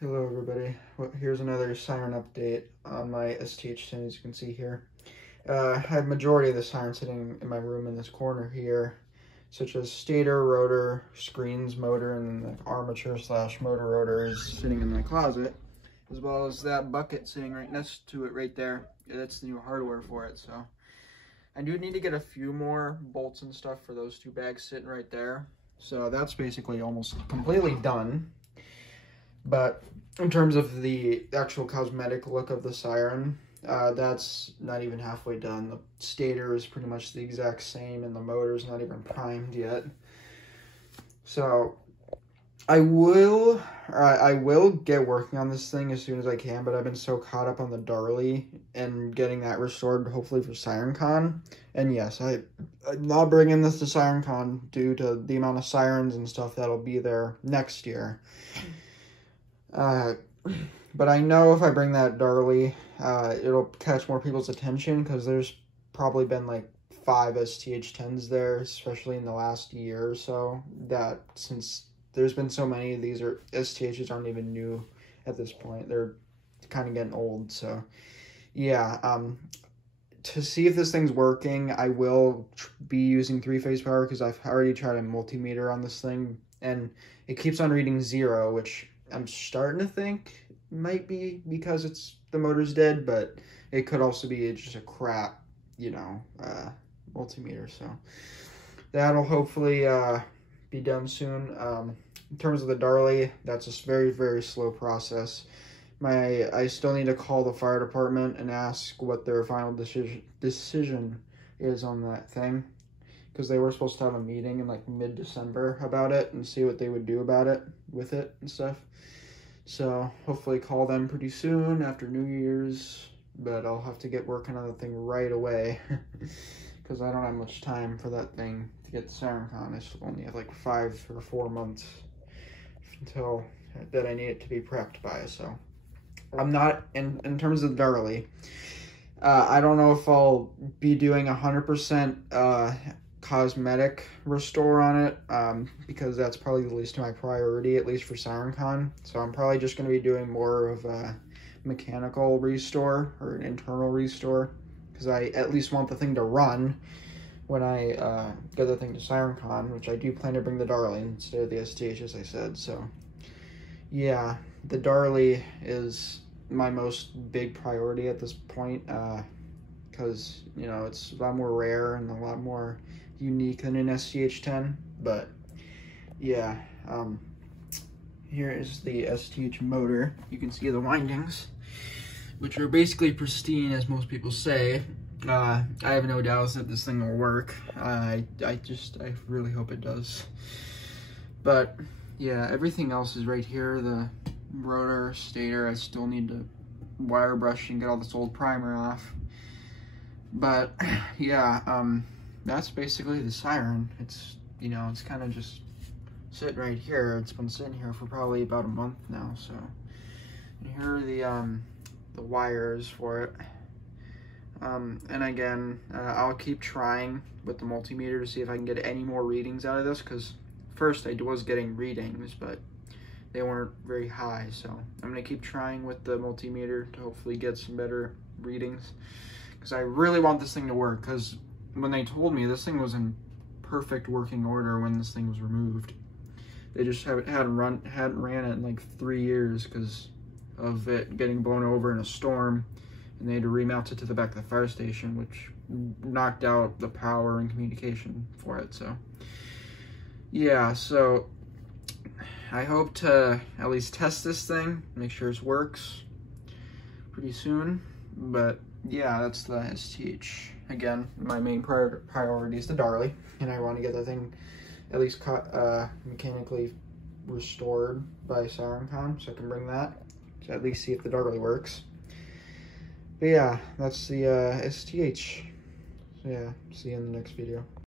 Hello everybody, well, here's another siren update on my STH-10 as you can see here. I have majority of the sirens sitting in my room in this corner here, such as stator, rotor, screens, motor, and then the armature / motor rotor is sitting in my closet, as well as that bucket sitting right next to it right there. That's the new hardware for it, so I do need to get a few more bolts and stuff for those two bags sitting right there. So that's basically almost completely done. But in terms of the actual cosmetic look of the siren, that's not even halfway done. The stator is pretty much the exact same, and the motor's not even primed yet. So I will get working on this thing as soon as I can, but I've been so caught up on the Darley and getting that restored, hopefully for Siren Con. And yes, I'm not bringing this to Siren Con due to the amount of sirens and stuff that'll be there next year. But I know if I bring that Darley, it'll catch more people's attention, because there's probably been like 5 STH-10s there, especially in the last year or so, that since there's been so many of these, or STHs aren't even new at this point. They're kind of getting old, so yeah. To see if this thing's working, I will be using 3-phase power, because I've already tried a multimeter on this thing, and it keeps on reading 0, which I'm starting to think might be because the motor's dead, but it could also be just a crap, multimeter. So that'll hopefully be done soon. In terms of the Darley, that's a very, very slow process. I still need to call the fire department and ask what their final decision is on that thing, because they were supposed to have a meeting in like mid-December about it and see what they would do about it with it and stuff. So hopefully call them pretty soon after New Year's, but I'll have to get working on the thing right away because I don't have much time for that thing to get the Siren Con. I still only have like 5 or 4 months until that I need it to be prepped by. So I'm not, in terms of Darley, I don't know if I'll be doing 100% cosmetic restore on it, because that's probably the least of my priority, at least for Siren Con. So I'm probably just going to be doing more of a mechanical restore or an internal restore, because I at least want the thing to run when I get the thing to Siren Con, which I do plan to bring the Darley instead of the STH, as I said. So yeah, the Darley is my most big priority at this point, because it's a lot more rare and a lot more unique than an STH-10. But yeah, here is the STH motor. You can see the windings, which are basically pristine, as most people say. I have no doubts that this thing will work. I really hope it does. But yeah, everything else is right here. The rotor, stator, I still need to wire brush and get all this old primer off. But yeah, that's basically the siren. It's, it's kind of just sitting right here. It's been sitting here for probably about a month now. So, and here are the wires for it. And again, I'll keep trying with the multimeter to see if I can get any more readings out of this, because first I was getting readings, but they weren't very high. So I'm gonna keep trying with the multimeter to hopefully get some better readings, because I really want this thing to work. Because when they told me this thing was in perfect working order when this thing was removed, they just hadn't ran it in like 3 years because of it getting blown over in a storm, and they had to remount it to the back of the fire station, which knocked out the power and communication for it. So yeah, so I hope to at least test this thing, make sure it works pretty soon. But yeah, that's the STH. Again, my main priority is the Darley, and I want to get the thing at least mechanically restored by Siren Con, so I can bring that to at least see if the Darley works. But yeah, that's the STH. So yeah, see you in the next video.